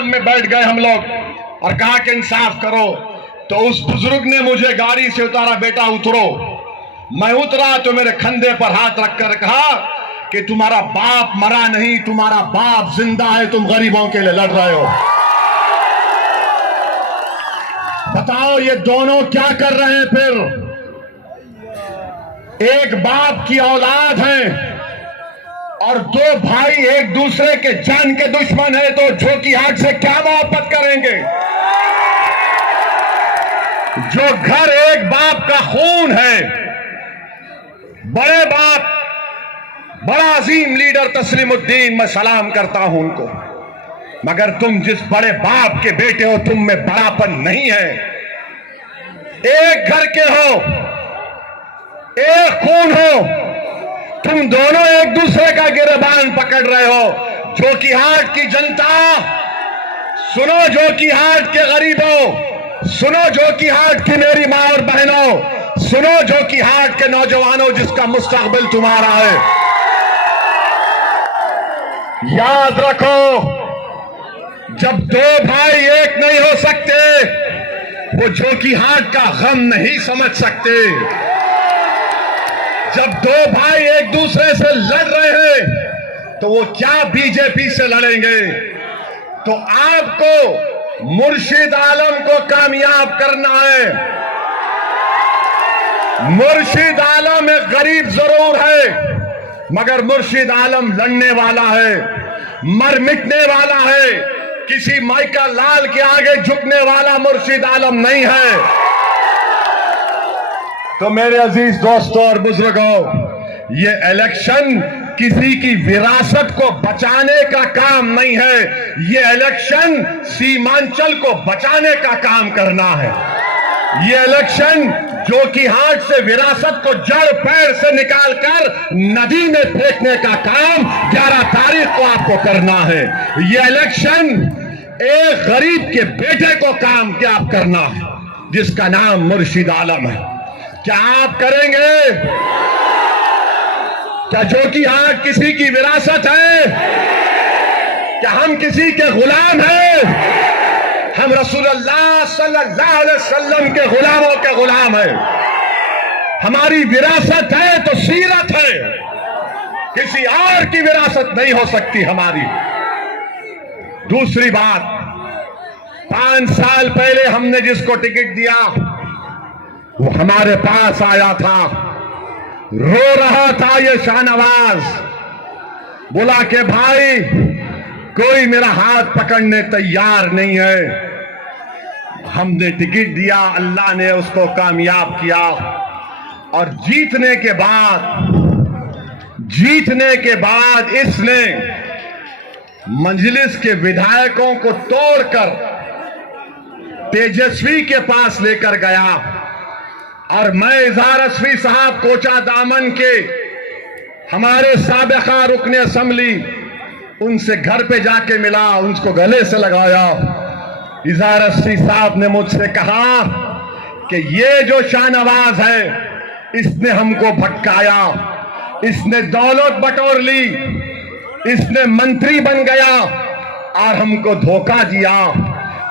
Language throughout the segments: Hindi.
इंतजाम में बैठ गए हम लोग और कहा कि इंसाफ करो। तो उस बुजुर्ग ने मुझे गाड़ी से उतारा, बेटा उतरो। मैं उतरा तो मेरे कंधे पर हाथ रखकर कहा कि तुम्हारा बाप मरा नहीं, तुम्हारा बाप जिंदा है, तुम गरीबों के लिए लड़ रहे हो। बताओ ये दोनों क्या कर रहे हैं? फिर एक बाप की औलाद है और दो भाई एक दूसरे के जान के दुश्मन है, तो झोंकी हाट से क्या मोहब्बत करेंगे? जो घर एक बाप का खून है, बड़े बाप, बड़ा अजीम लीडर तस्लीमुद्दीन, मैं सलाम करता हूं उनको, मगर तुम जिस बड़े बाप के बेटे हो, तुम में बड़ापन नहीं है। एक घर के हो, एक खून हो, तुम दोनों एक दूसरे का गिरबान पकड़ रहे हो। जोकीहाट की जनता सुनो, जोकीहाट के गरीबों सुनो, जोकीहाट की मेरी मां और बहनों सुनो, जोकीहाट के नौजवानों जिसका मुस्तकबिल तुम्हारा है। याद रखो, जब दो भाई एक नहीं हो सकते, वो जोकीहाट का गम नहीं समझ सकते। जब दो भाई एक दूसरे से लड़ रहे हैं, तो वो क्या बीजेपी से लड़ेंगे? तो आपको मुर्शिद आलम को कामयाब करना है। मुर्शिद आलम एक गरीब जरूर है, मगर मुर्शिद आलम लड़ने वाला है, मर मिटने वाला है। किसी माइका लाल के आगे झुकने वाला मुर्शिद आलम नहीं है। तो मेरे अजीज दोस्तों और बुजुर्गों, ये इलेक्शन किसी की विरासत को बचाने का काम नहीं है, ये इलेक्शन सीमांचल को बचाने का काम करना है। ये इलेक्शन जोकीहाट से विरासत को जड़ पैर से निकालकर नदी में फेंकने का काम 11 तारीख को आपको करना है। ये इलेक्शन एक गरीब के बेटे को काम क्या आप करना है, जिसका नाम मुर्शिद आलम है। क्या आप करेंगे? क्या जोकीहाट किसी की विरासत है? क्या हम किसी के गुलाम हैं? हम रसूलुल्लाह सल्लल्लाहु अलैहि वसल्लम के गुलामों के गुलाम हैं। हमारी विरासत है तो सीरत है, किसी और की विरासत नहीं हो सकती हमारी। दूसरी बात, 5 साल पहले हमने जिसको टिकट दिया वो हमारे पास आया था, रो रहा था ये शाहनवाज, बोला कि भाई कोई मेरा हाथ पकड़ने तैयार नहीं है। हमने टिकट दिया, अल्लाह ने उसको कामयाब किया और जीतने के बाद इसने मंजलिस के विधायकों को तोड़कर तेजस्वी के पास लेकर गया और मैं इजहार असफी साहब कोचा दामन के हमारे साबिका रुकने असेंबली, उनसे घर पे जाके मिला, उनको गले से लगाया। इजहार असफी साहब ने मुझसे कहा कि ये जो शाहनवाज है, इसने हमको भटकाया, इसने दौलत बटोर ली, इसने मंत्री बन गया और हमको धोखा दिया।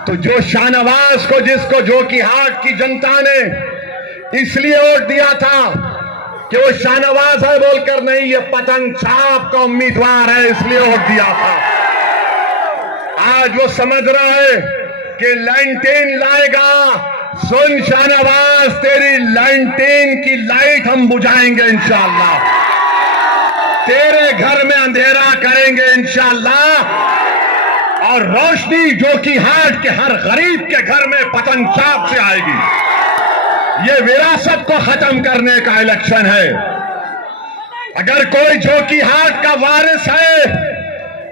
तो जो शाहनवाज को, जिसको जोकीहाट की जनता ने इसलिए वोट दिया था कि वो शाहनवाज है बोलकर नहीं, ये पतंग छाप का उम्मीदवार है, इसलिए वोट दिया था। आज वो समझ रहा है कि लैंटेन लाएगा। सुन शाहनवाज, तेरी लैंटेन की लाइट हम बुझाएंगे इंशाअल्लाह, तेरे घर में अंधेरा करेंगे इंशाअल्लाह, और रोशनी जोकीहाट के हर गरीब के घर में पतंग छाप से आएगी। ये विरासत को खत्म करने का इलेक्शन है। अगर कोई जोकीहाट का वारिस है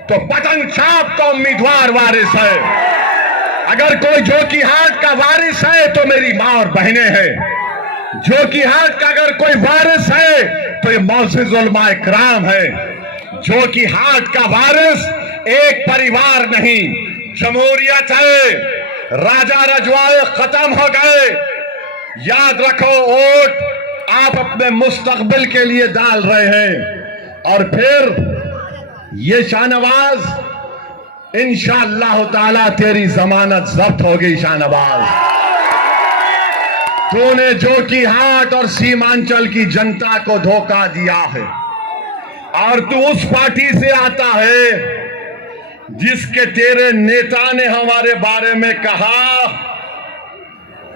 तो पतंग छाप का उम्मीदवार वारिस है। अगर कोई जोकीहाट का वारिस है तो मेरी मां और बहनें हैं। जोकीहाट का अगर कोई वारिस है तो ये मौजूद उलमा इकराम है। जोकीहाट का वारिस एक परिवार नहीं, जमहूरियत है। राजा रजवाड़े खत्म हो गए। याद रखो, वोट आप अपने मुस्तकबिल के लिए डाल रहे हैं। और फिर ये शाहनवाज इंशाअल्लाह ताला तेरी जमानत जब्त होगी शाहनवाज। तूने जोकीहाट और सीमांचल की जनता को धोखा दिया है और तू उस पार्टी से आता है जिसके तेरे नेता ने हमारे बारे में कहा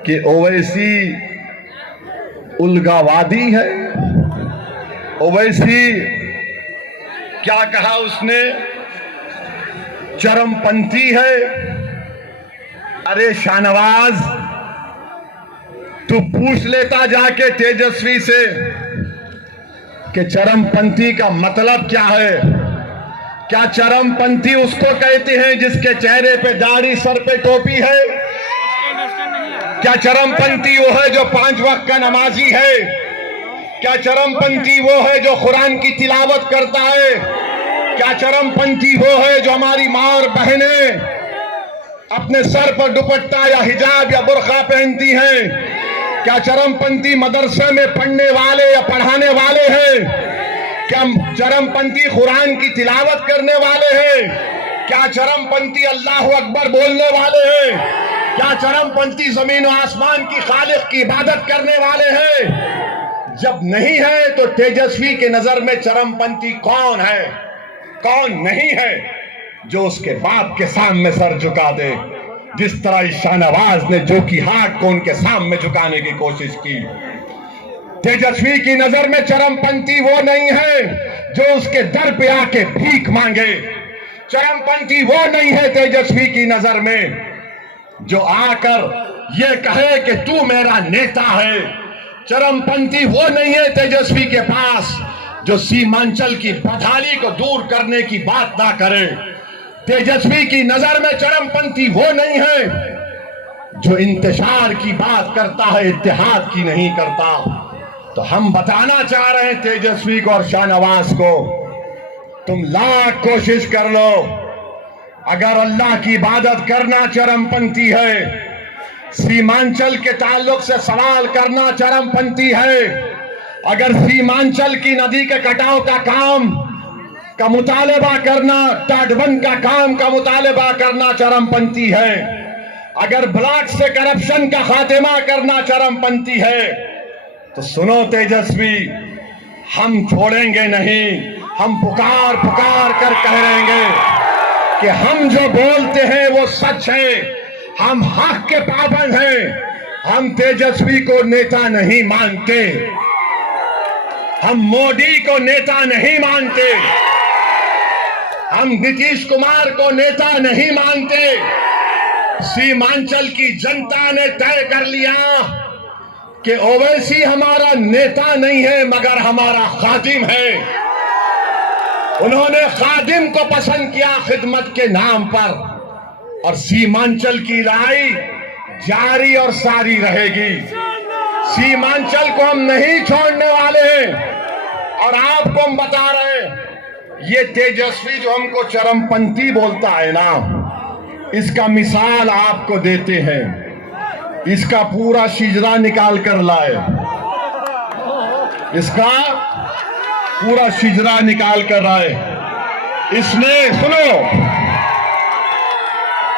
कि ओवैसी उलगावादी है। ओवैसी क्या कहा उसने? चरमपंथी है। अरे शाहनवाज, तू पूछ लेता जाके तेजस्वी से कि चरमपंथी का मतलब क्या है। क्या चरमपंथी उसको कहते हैं जिसके चेहरे पे दाढ़ी, सर पे टोपी है? क्या चरमपंथी वो है जो 5 वक्त का नमाजी है? क्या चरमपंथी वो है जो कुरान की तिलावत करता है? क्या चरमपंथी वो है जो हमारी मां और बहनें अपने सर पर दुपट्टा या हिजाब या बुर्का पहनती हैं? क्या चरमपंथी मदरसे में पढ़ने वाले या पढ़ाने वाले हैं? क्या चरमपंथी कुरान की तिलावत करने वाले हैं? क्या चरमपंथी अल्लाह अकबर बोलने वाले हैं? क्या चरमपंथी जमीन और आसमान की खालिक की इबादत करने वाले हैं? जब नहीं है तो तेजस्वी के नजर में चरमपंथी कौन है, कौन नहीं है जो उसके बाप के सामने सर झुका दे, जिस तरह शाहनवाज ने जोकीहाट को उनके सामने झुकाने की कोशिश की। तेजस्वी की नजर में चरमपंथी वो नहीं है जो उसके दर पे आके भीख मांगे। चरमपंथी वो नहीं है तेजस्वी की नजर में जो आकर ये कहे कि तू मेरा नेता है। चरमपंथी वो नहीं है तेजस्वी के पास जो सीमांचल की बदहाली को दूर करने की बात ना करे। तेजस्वी की नजर में चरमपंथी वो नहीं है जो इंतशार की बात करता है, इत्तेहाद की नहीं करता। तो हम बताना चाह रहे हैं तेजस्वी को और शाहनवाज को, तुम लाख कोशिश कर लो, अगर अल्लाह की इबादत करना चरमपंथी है, सीमांचल के ताल्लुक से सवाल करना चरमपंथी है, अगर सीमांचल की नदी के कटाव का काम का मुतालबा करना, तटबंध का काम का मुतालबा करना चरमपंथी है, अगर ब्लॉक से करप्शन का खात्मा करना चरमपंथी है, तो सुनो तेजस्वी, हम छोड़ेंगे नहीं। हम पुकार पुकार कर कह रहेंगे कि हम जो बोलते हैं वो सच है, हम हक के पाबंद हैं। हम तेजस्वी को नेता नहीं मानते, हम मोदी को नेता नहीं मानते, हम नीतीश कुमार को नेता नहीं मानते। सीमांचल की जनता ने तय कर लिया कि ओवैसी हमारा नेता नहीं है मगर हमारा खादिम है। उन्होंने खादिम को पसंद किया खिदमत के नाम पर, और सीमांचल की लड़ाई जारी और सारी रहेगी। सीमांचल को हम नहीं छोड़ने वाले हैं। और आपको हम बता रहे हैं, ये तेजस्वी जो हमको चरमपंथी बोलता है ना, इसका मिसाल आपको देते हैं। इसका पूरा शिजरा निकाल कर लाए, इसका पूरा शिजरा निकाल कर आए। इसने सुनो,